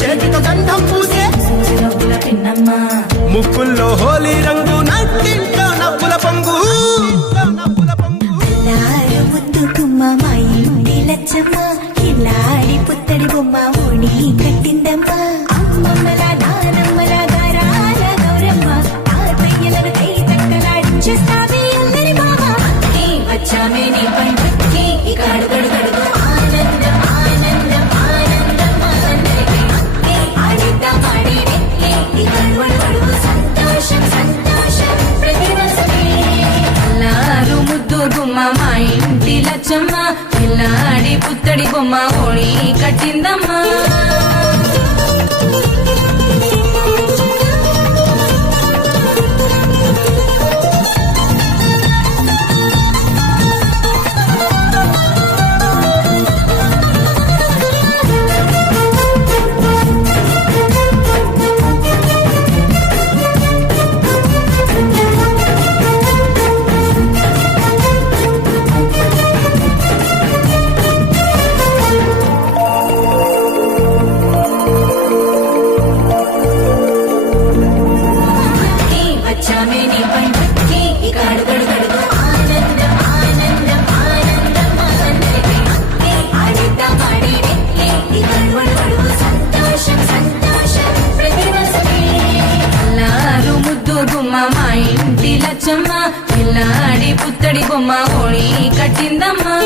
చేతితో గంధం పూసే పిన్నమ్మ ముక్కుల్లో హోలీ రంగు నట్టింట్లో నవ్వుల పొంగు ముద్దు గుమ్మ మా ఇంటి లచ్చమ్మ కిలాడి పుత్తడి బొమ్మ ఓణి కట్టిందమ్మ అమ్మమ్మల నానమ్మల గారాల గౌరమ్మ తాతయ్యలను కై తక్కలాడించేస్తావే అందరి బావ వచ్చామే నీ పంటకి ఇకాడు గడు గడుగు ఆనందం ఆనందం ఆనందం అందరికీ ఆడిద్దాం ఆడిడే ఇకాడు గడు గడుగు సంతోషం సంతోషం ప్రతి మనసుకి అల్లారు ముద్దు గుమ్మ మా ఇంటి లచ్చమ్మ పిల్లాడి పుత్తడి బొమ్మ ఓణి కట్టిందమ్మా మా ఇంటి లచ్చమ్మ పిల్లాడి పుత్తడి బొమ్మ ఓణి కట్టిందమ్మా